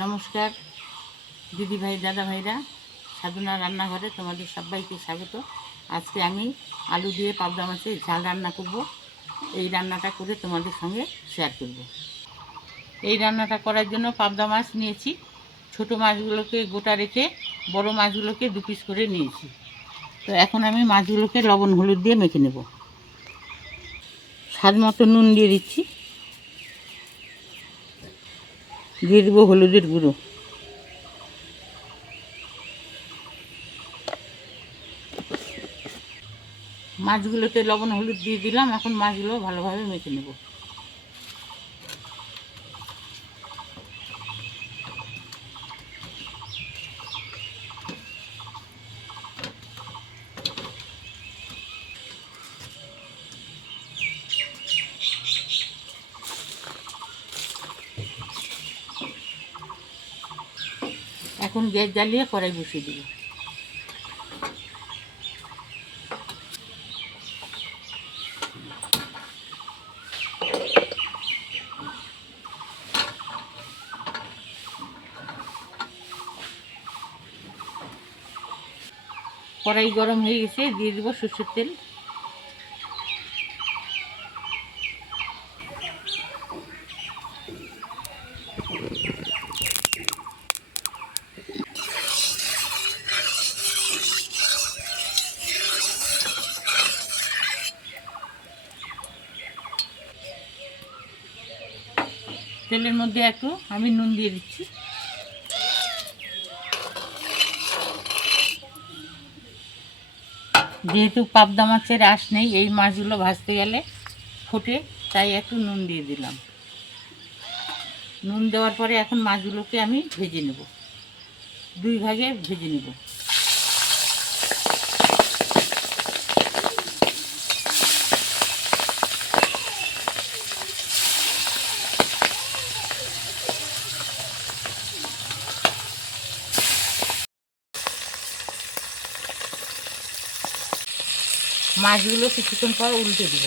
নমস্কার দিদি ভাই দাদা ভাইরা, সাধনা রান্নাঘরে তোমাদের সবাইকে স্বাগত। আজকে আমি আলু দিয়ে পাবদা মাছের ঝাল রান্না করব। এই রান্নাটা করে তোমাদের সঙ্গে শেয়ার করব। এই রান্নাটা করার জন্য পাবদা মাছ নিয়েছি। ছোট মাছগুলোকে গোটা রেখে বড় মাছগুলোকে 2 পিস করে নিয়েছি। তো এখন আমি মাছগুলোকে লবণ হলুদ দিয়ে মেখে নেব। স্বাদ মতো নুন দিয়ে দিচ্ছি, দিয়ে দেবো হলুদের গুঁড়ো, মাছগুলোতে লবণ হলুদ দিয়ে দিলাম। এখন মাছগুলো ভালোভাবে মেখে নেব। এখন গ্যাস জ্বালিয়ে কড়াই বসিয়ে দেব। কড়াই গরম হয়ে গেছে, দিয়ে দেবো সরষের তেল। তেলের মধ্যে একটু আমি নুন দিয়ে দিচ্ছি। যেহেতু পাবদা মাছের আঁশ নেই, এই মাছগুলো ভাজতে গেলে ফোটে, তাই একটু নুন দিয়ে দিলাম। নুন দেওয়ার পরে এখন মাছগুলোকে আমি ভেজে নেব, 2 ভাগে ভেজে নেব। মাছগুলো কিছুক্ষণ পর উল্টে দেব।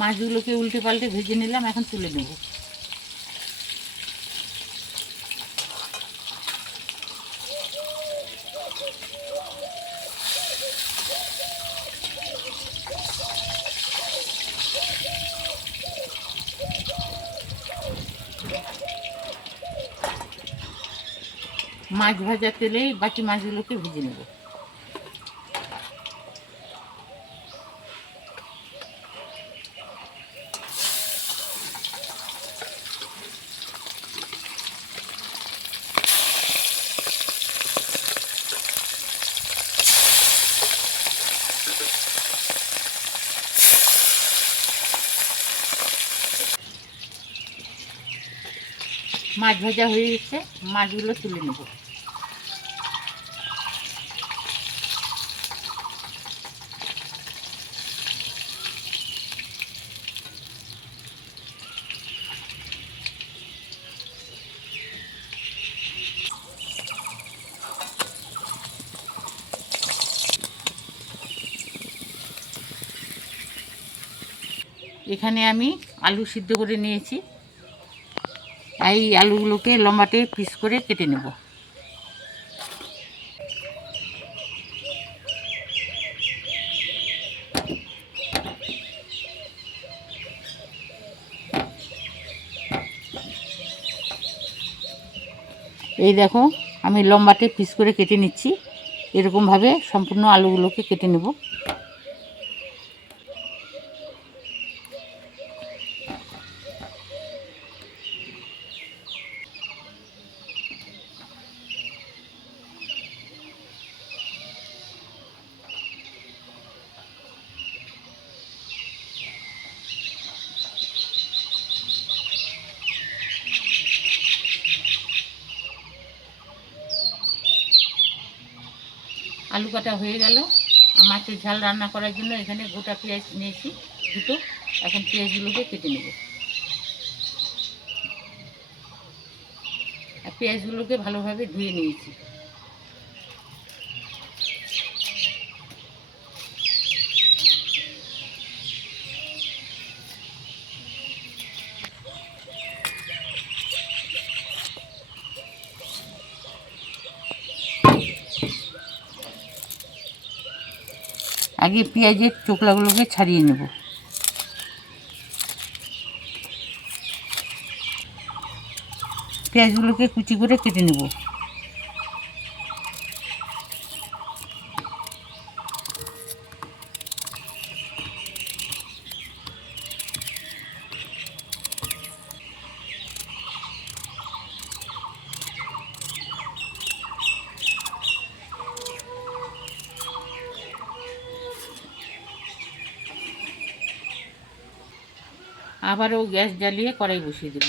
মাছগুলোকে উল্টে পাল্টে ভেজে নিলাম, এখন তুলে নেব। মাছ ভাজা তেলেই বাকি মাছগুলোকে ভেজে নেব। মাছ ভাজা হয়ে গেছে, মাছগুলো তুলে নেব। এখানে আমি আলু সিদ্ধ করে নিয়েছি, এই আলুগুলোকে লম্বাটে পিস করে কেটে নেব। এই দেখো, আমি লম্বাটে পিস করে কেটে নিচ্ছি। এরকমভাবে সম্পূর্ণ আলুগুলোকে কেটে নেব। আলু কাটা হয়ে গেল। মাছের ঝাল রান্না করার জন্য এখানে গোটা পেঁয়াজ নিয়েছি দুটো। এখন পেঁয়াজগুলোকে কেটে নেব। আর পেঁয়াজগুলোকে ভালোভাবে ধুয়ে নিয়েছি। আগে পেঁয়াজের চোকলাগুলোকে ছাড়িয়ে নেব। পেঁয়াজগুলোকে কুচি করে কেটে নেব। আবারও গ্যাস জ্বালিয়ে কড়াই বসিয়ে দেব।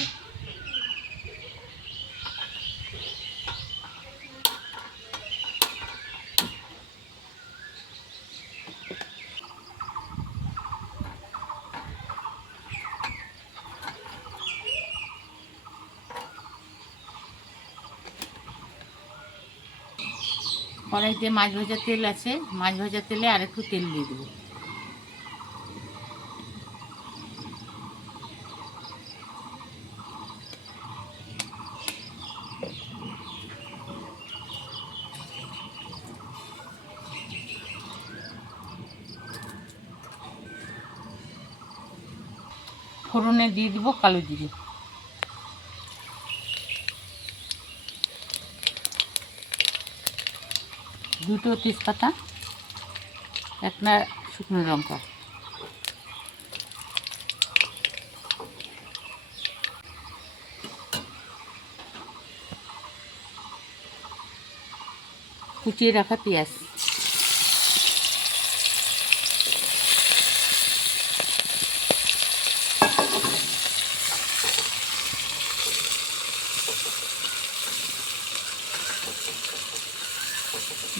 কড়াইতে মাছ ভাজা তেল আছে, মাছ ভাজা তেলে আর একটু তেল দিয়ে দেবো। ফোড়নে দিয়ে দিব কালো জিরে, দুটো তেজপাতা, একটা শুকনো লঙ্কা, কুচিয়ে রাখা পেঁয়াজ,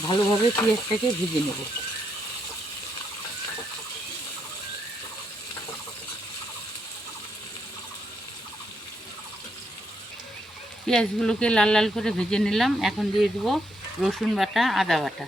ভালোভাবে পেঁয়াজটাকে ভেজে নেব। পেঁয়াজগুলোকে লাল লাল করে ভেজে নিলাম। এখন দিয়ে দেবো রসুন বাটা, আদা বাটা।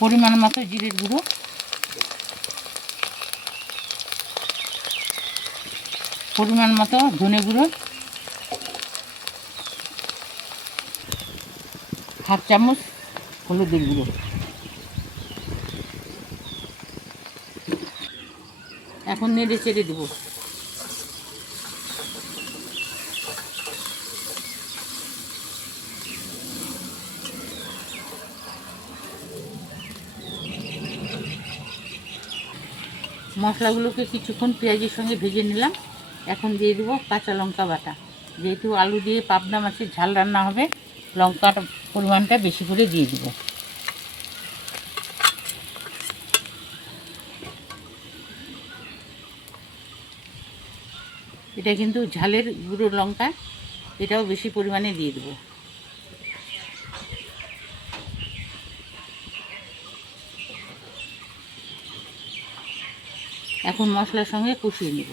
পরিমাণ মতো জিরের গুঁড়ো, পরিমাণ মতো ধনে গুঁড়ো, হাফ চামচ হলুদের গুঁড়ো। এখন নেড়ে চেড়ে দেবো। মশলাগুলোকে কিছুক্ষণ পেঁয়াজের সঙ্গে ভেজে নিলাম। এখন দিয়ে দেবো কাঁচা লঙ্কা বাটা। যেহেতু আলু দিয়ে পাবদা মাছের ঝাল রান্না হবে, লঙ্কার পরিমাণটা বেশি করে দিয়ে দেবো। এটা কিন্তু ঝালের গুঁড়ো লঙ্কা, এটাও বেশি পরিমাণে দিয়ে দেবো। এখন মশলার সঙ্গে কষিয়ে নেব।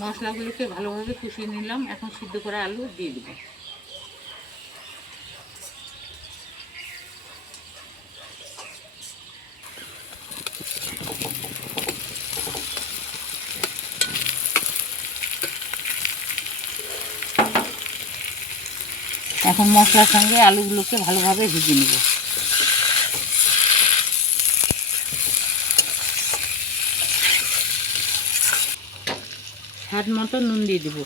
মশলাগুলোকে ভালোভাবে কষিয়ে নিলাম। এখন সিদ্ধ করা আলু দিয়ে দেবো। এখন মশলার সঙ্গে আলুগুলোকে ভালোভাবে ভেজে নেব। স্বাদ মতো নুন দিয়ে দেবো।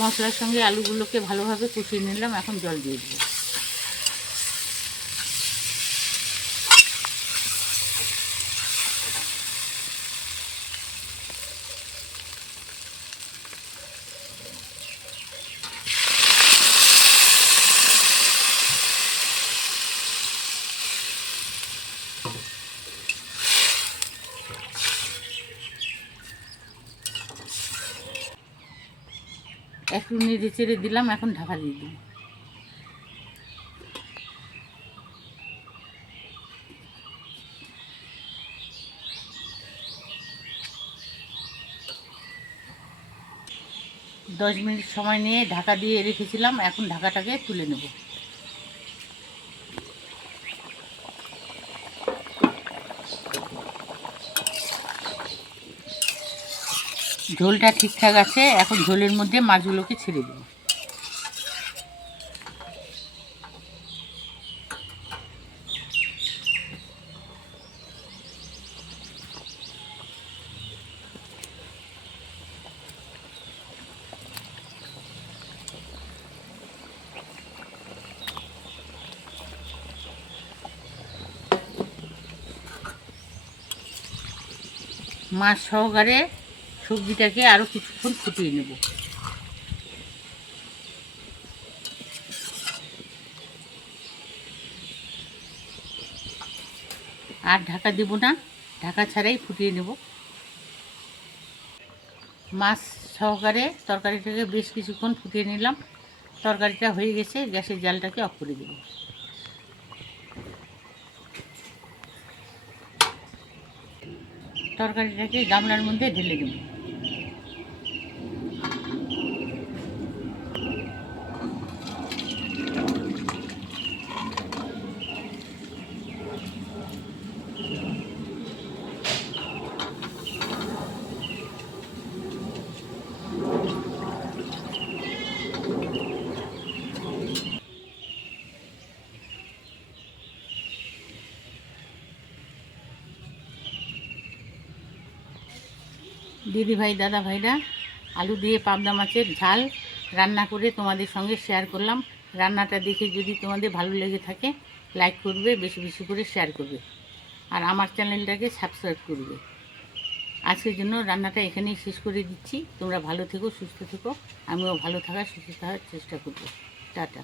মশলার সঙ্গে আলুগুলোকে ভালোভাবে কষিয়ে নিলাম। এখন জল দিয়ে দেবো। একটু নেড়ে চেড়ে দিলাম। এখন ঢাকা দিয়ে দিই। দশ মিনিট সময় নিয়ে ঢাকা দিয়ে রেখেছিলাম। এখন ঢাকাটাকে তুলে নেব। ঝোলটা ঠিকঠাক আছে। এখন ঝোলের মধ্যে মাছগুলোকে ছেড়ে দেব। মাছ সহকারে সবজিটাকে আরও কিছুক্ষণ ফুটিয়ে নেব। আর ঢাকা দেব না, ঢাকা ছাড়াই ফুটিয়ে নেব। মাছ সহকারে তরকারিটাকে বেশ কিছুক্ষণ ফুটিয়ে নিলাম। তরকারিটা হয়ে গেছে। গ্যাসের জালটাকে অফ করে দেব। তরকারিটাকে গামলার মধ্যে ঢেলে দেব। দিদি ভাই দাদা ভাইরা, আলু দিয়ে পাবদা মাছের ঝাল রান্না করে তোমাদের সঙ্গে শেয়ার করলাম। রান্নাটা দেখে যদি তোমাদের ভালো লেগে থাকে, লাইক করবে, বেশি বেশি করে শেয়ার করবে, আর আমার চ্যানেলটাকে সাবস্ক্রাইব করবে। আজকের জন্য রান্নাটা এখানেই শেষ করে দিচ্ছি। তোমরা ভালো থেকো, সুস্থ থেকো। আমিও ভালো থাকার, সুস্থ থাকার চেষ্টা করব। টাটা।